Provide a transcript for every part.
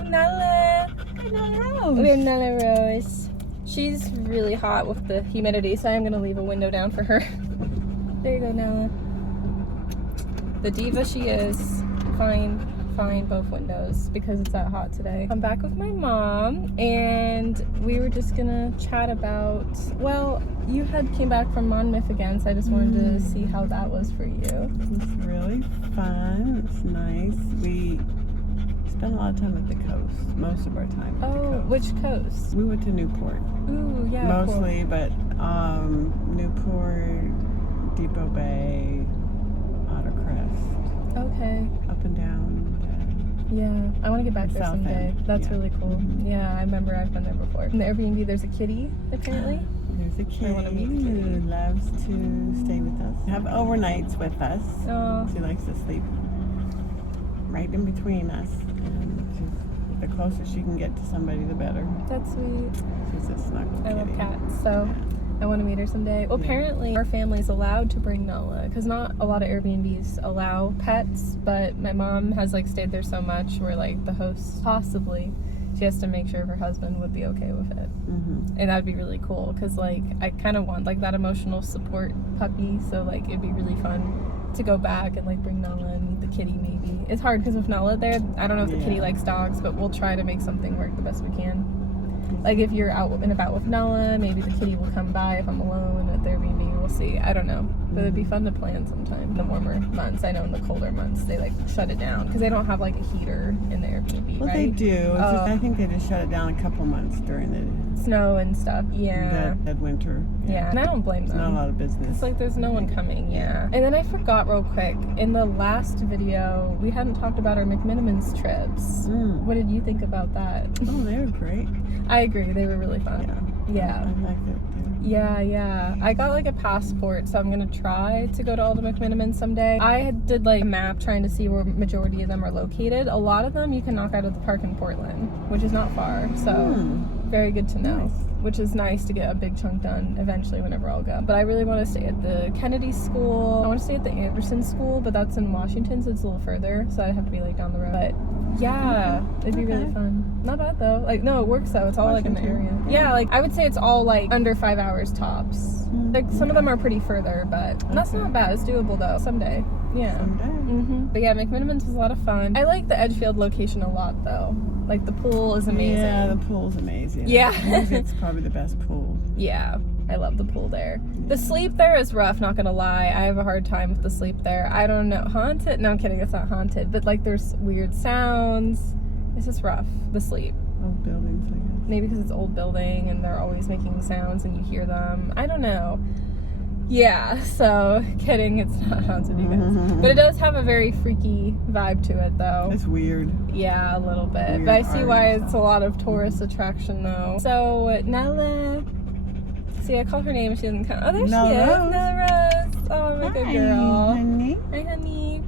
have Nala. We have Nala Rose. She's really hot with the humidity, so I'm gonna leave a window down for her. There you go, Nala. The diva she is. Fine both windows because it's that hot today. I'm back with my mom, and we were just gonna chat about, well, you came back from Monmouth again, so I just wanted to see how that was for you. It's really fun. It's nice. We spent a lot of time at the coast. Most of our time at the coast. Which coast? We went to Newport. Ooh, yeah. Mostly, cool. but Newport, Depot Bay, Ottercrest. Okay. Up and down. Yeah, I want to get back there South someday. End. That's Yeah. really cool. Yeah, I remember I've been there before. In the Airbnb, there's a kitty, apparently. There's a kid wanna meet the kitty. who loves to stay with us. Have overnights with us. Oh. She likes to sleep right in between us. And the closer she can get to somebody, the better. That's sweet. She's a snuggle I love kitty. cats, so I want to meet her someday. Well, apparently our family's allowed to bring Nala, because not a lot of Airbnbs allow pets, but my mom has stayed there so much where the host possibly, she has to make sure her husband would be okay with it. And that'd be really cool, because I kind of want that emotional support puppy, so it'd be really fun to go back and bring Nala and meet the kitty. Maybe it's hard because with Nala there, I don't know if the kitty likes dogs, but we'll try to make something work the best we can. If you're out and about with Nala, maybe the kitty will come by if I'm alone at the Airbnb. We'll see. I don't know. But it'd be fun to plan sometime in the warmer months. I know in the colder months they shut it down because they don't have a heater in the Airbnb, Well, right? they do. It's just, I think they just shut it down a couple months during the snow and stuff. Yeah. dead winter. Yeah. And I don't blame them. Not a lot of business. It's there's no one coming, yeah. And then I forgot real quick, in the last video, we hadn't talked about our McMinimans trips. What did you think about that? Oh, they were great. I agree, they were really fun. Yeah. I liked it too. Yeah. I got a passport, so I'm gonna try to go to all the McMinimans someday. I did a map trying to see where majority of them are located. A lot of them you can knock out of the park in Portland, which is not far, so very good to know. Nice. Which is nice to get a big chunk done eventually whenever I'll go. But I really want to stay at the Kennedy School. I want to stay at the Anderson School, but that's in Washington, so it's a little further, so I'd have to be down the road. But yeah, it'd be really fun. Not bad though. No, it works though. It's all in the area. Yeah, I would say it's all under 5 hours tops. Some of them are pretty further, but that's not bad. It's doable though. Someday. Yeah. But yeah, McMinimans was a lot of fun. I like the Edgefield location a lot though. The pool is amazing. Yeah, the pool's amazing. Yeah. I think it's probably the best pool. Yeah, I love the pool there. The sleep there is rough, not gonna lie. I have a hard time with the sleep there. I don't know, haunted? No, I'm kidding, it's not haunted. But there's weird sounds. It's just rough, the sleep. Old buildings, I guess. Maybe because it's old building and they're always making sounds and you hear them. I don't know. Yeah, so kidding, it's not haunted, you guys. But it does have a very freaky vibe to it though. It's weird. Yeah, a little bit. Weird but I see why art. it's a lot of tourist attraction though. So Nala, see I call her name, she doesn't come. Oh, there she is. Nala Rose. Oh, my good girl. Honey. Hi, honey.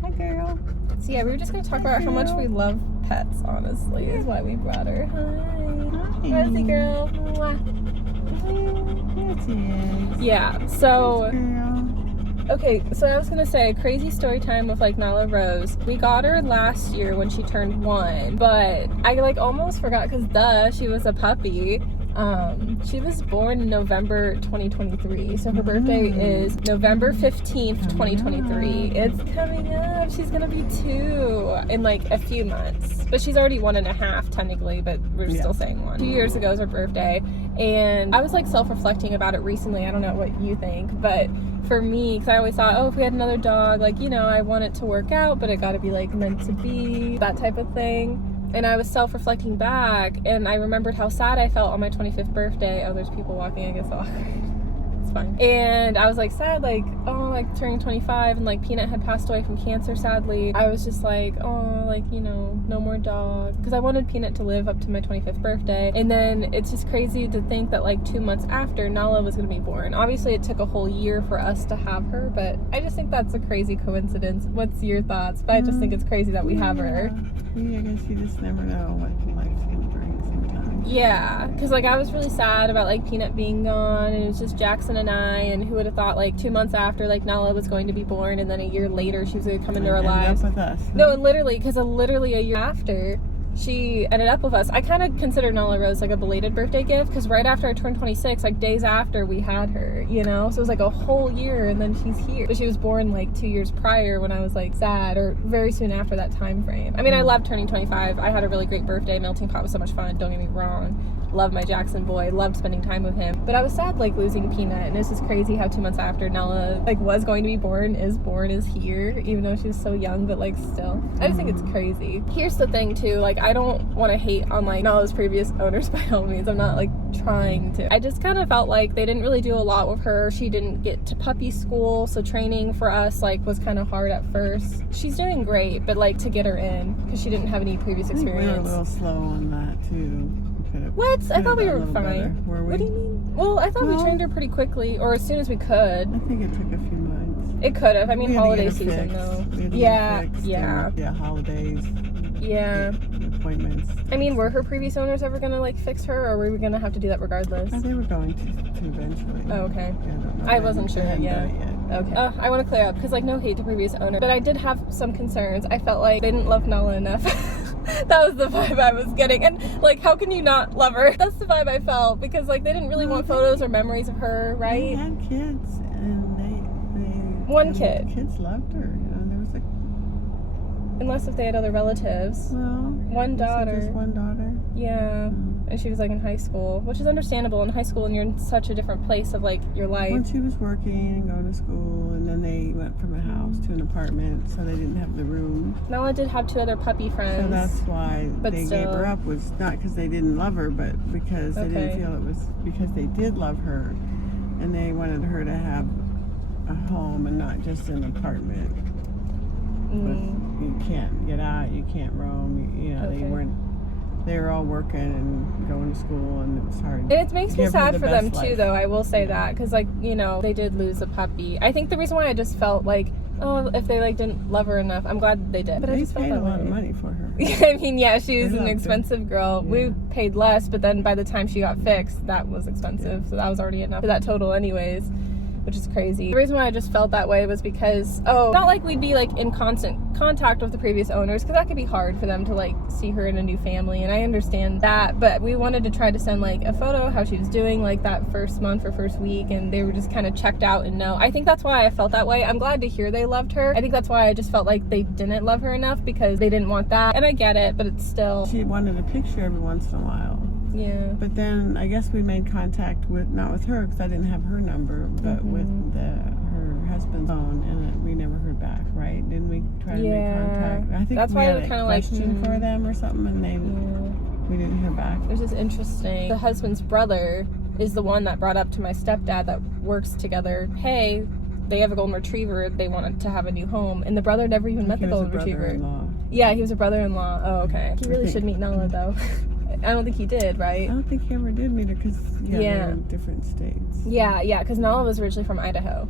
Hi, girl. So yeah, we were just gonna talk about how much we love pets. Honestly, is why we brought her. Hi. Hi. Rosie girl. Mwah. Here she is. Yeah. So. Girl. Okay, so I was gonna say, crazy story time with Nala Rose. We got her last year when she turned 1, but I almost forgot because she was a puppy. She was born in November 2023, so her birthday is November 15th, 2023. It's coming up. She's gonna be 2 in a few months, but she's already 1.5 technically, but we're still saying 1. 2 years ago is her birthday, and I was self-reflecting about it recently. I don't know what you think, but for me, because I always thought, if we had another dog, I want it to work out, but it gotta be meant to be, that type of thing. And I was self-reflecting back, and I remembered how sad I felt on my 25th birthday. Oh, there's people walking, I guess it's fine. And I was sad, turning 25, and Peanut had passed away from cancer, sadly. I was just no more dog. Because I wanted Peanut to live up to my 25th birthday. And then it's just crazy to think that 2 months after, Nala was going to be born. Obviously, it took a whole year for us to have her, but I just think that's a crazy coincidence. What's your thoughts? But I just think it's crazy that we have her. Yeah, I guess you just never know what life's going to bring sometimes. Yeah, because I was really sad about Peanut being gone, and it was just Jackson and I, and who would have thought 2 months after Nala was going to be born, and then a year later she was going to come into our lives. Up with us. No, and literally, because literally a year after she ended up with us. I kind of consider Nala Rose like a belated birthday gift, because right after I turned 26, like days after we had her, you know? So it was like a whole year, and then she's here. But she was born like 2 years prior when I was like sad, or very soon after that time frame. I mean, I loved turning 25. I had a really great birthday. Melting pot was so much fun, don't get me wrong. Loved my Jackson boy, loved spending time with him. But I was sad like losing Peanut, and this is crazy how 2 months after Nala like was going to be born, is here, even though she was so young, but like still. I just think it's crazy. Here's the thing too, like I don't want to hate on like Nala's previous owners by all means. I'm not like trying to. I just kind of felt like they didn't really do a lot with her. She didn't get to puppy school, so training for us like was kind of hard at first. She's doing great, but like to get her in, because she didn't have any previous experience. We were a little slow on that too. What? I thought we were fine. Better, were we? What do you mean? Well, I thought we trained her pretty quickly, or as soon as we could. I think it took a few months. It could have. I mean, holiday season though. Yeah. Yeah, holidays. Yeah. Appointments. I mean, were her previous owners ever gonna like fix her, or were we gonna have to do that regardless? They were going to eventually. Oh, okay. Yeah, I don't know. I wasn't sure. Yeah. Okay. I want to clear up, because like no hate to previous owner, but I did have some concerns. I felt like they didn't love Nala enough. That was the vibe I was getting, and like, how can you not love her? That's the vibe I felt, because like they didn't really want photos or memories of her, right? They had kids, and they one kid. Kids loved her. You know, there was like, unless if they had other relatives. well, One daughter. Just one daughter. Yeah. And she was like in high school, which is understandable in high school, and you're in such a different place of like your life. When she was working and going to school, and then they went from a house to an apartment, so they didn't have the room. Nala did have 2 other puppy friends. So that's why they still gave her up, was not because they didn't love her, but because they didn't feel it was because they did love her, and they wanted her to have a home and not just an apartment. You can't get out, you can't roam. You know, they were all working and going to school, and it was hard. And it makes me sad for them too, though. I will say that, because like, you know, they did lose a puppy. I think the reason why I just felt like, oh, if they like didn't love her enough, I'm glad they did. But I just paid a lot of money for her. I mean, yeah, she was an expensive girl. Yeah. We paid less, but then by the time she got fixed, that was expensive. Yeah. So that was already enough for that total anyways, which is crazy. The reason why I just felt that way was because, not like we'd be like in constant contact with the previous owners, because that could be hard for them to like see her in a new family, and I understand that, but we wanted to try to send like a photo how she was doing like that first month or first week, and they were just kind of checked out and no. I think that's why I felt that way. I'm glad to hear they loved her. I think that's why I just felt like they didn't love her enough, because they didn't want that, and I get it, but it's still, she wanted a picture every once in a while. Yeah. But then I guess we made contact with, not with her because I didn't have her number, but with her husband's phone, and we never heard back, right? Didn't we try to make contact? I think that's we why had I a kind of question for them or something, and we didn't hear back. It was just interesting. The husband's brother is the one that brought up to my stepdad that works together, hey, they have a golden retriever, they wanted to have a new home, and the brother never even met the golden retriever. Yeah, he was a brother-in-law. Oh, okay. He really should meet Nala though. I don't think he did, right? I don't think he ever did meet her, because they're in different states. Yeah, because Nala was originally from Idaho.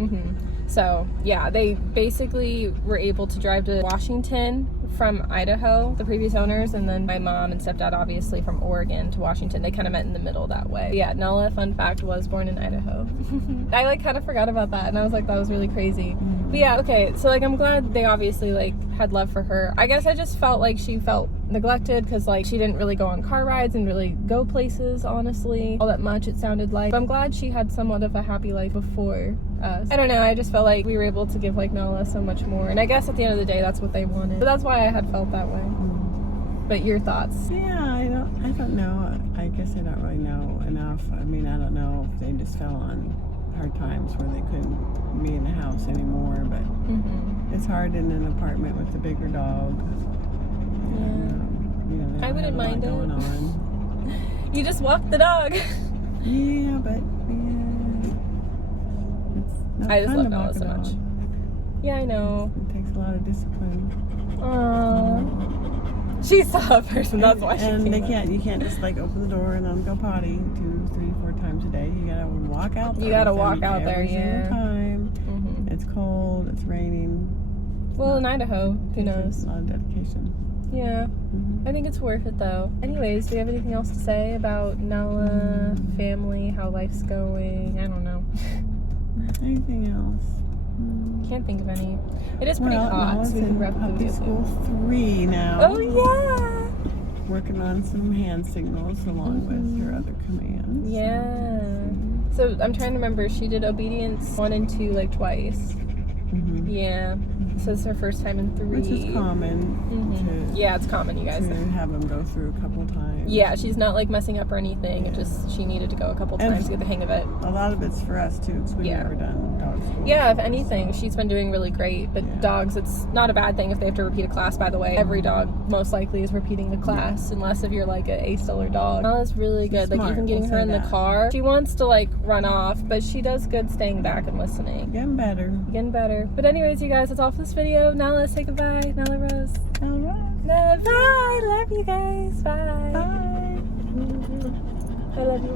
Yeah. So, yeah, they basically were able to drive to Washington from Idaho, the previous owners, and then my mom and stepdad, obviously, from Oregon to Washington. They kind of met in the middle that way. But yeah, Nala, fun fact, was born in Idaho. I, like, kind of forgot about that, and I was like, that was really crazy. But yeah, okay, so, like, I'm glad they obviously, like, had love for her. I guess I just felt like she felt neglected, because, like, she didn't really go on car rides and really go places, honestly, all that much, it sounded like. But I'm glad she had somewhat of a happy life before us. I don't know, I just felt like we were able to give, like, Nala so much more, and I guess at the end of the day, that's what they wanted. But that's why I had felt that way. But your thoughts? Yeah, I don't know. I guess I don't really know enough. I mean, I don't know if they just fell on hard times where they couldn't be in the house anymore, but it's hard in an apartment with a bigger dog. And, I wouldn't mind it. Going on. You just walk the dog. Yeah, but I just love Nala so much. Yeah, I know. It takes a lot of discipline. Aww. She's a person, that's why she came. And you can't just like open the door and let them go potty 2, 3, 4 times a day. You gotta walk out there. You gotta walk out there, every single time. It's cold, it's raining. Well, in Idaho, who knows? A lot of dedication. Yeah. I think it's worth it though. Anyways, do you have anything else to say about Nala, family, how life's going? I don't know. Anything else? Can't think of any. It is pretty hot. Nala's in puppy school 3 now. Oh yeah. working on some hand signals along with her other commands. Yeah. So I'm trying to remember. She did obedience 1 and 2 like twice. Yeah. So it's her first time in 3. Which is common. Yeah, it's common, you guys. To have them go through a couple times. Yeah, she's not like messing up or anything. It just, she needed to go a couple times to get the hang of it. A lot of it's for us too, because we've never done dog school. Yeah, if anything, she's been doing really great. But dogs, it's not a bad thing if they have to repeat a class, by the way. Every dog most likely is repeating the class, unless if you're like an A-stellar dog. Bella's really good. Like even getting her in the car. She wants to like run off, but she does good staying back and listening. Getting better. Getting better. But anyways, you guys, that's all for this video. Now let's say goodbye. Nala Rose. All right. Bye. Love you guys. Bye. Bye. I love you.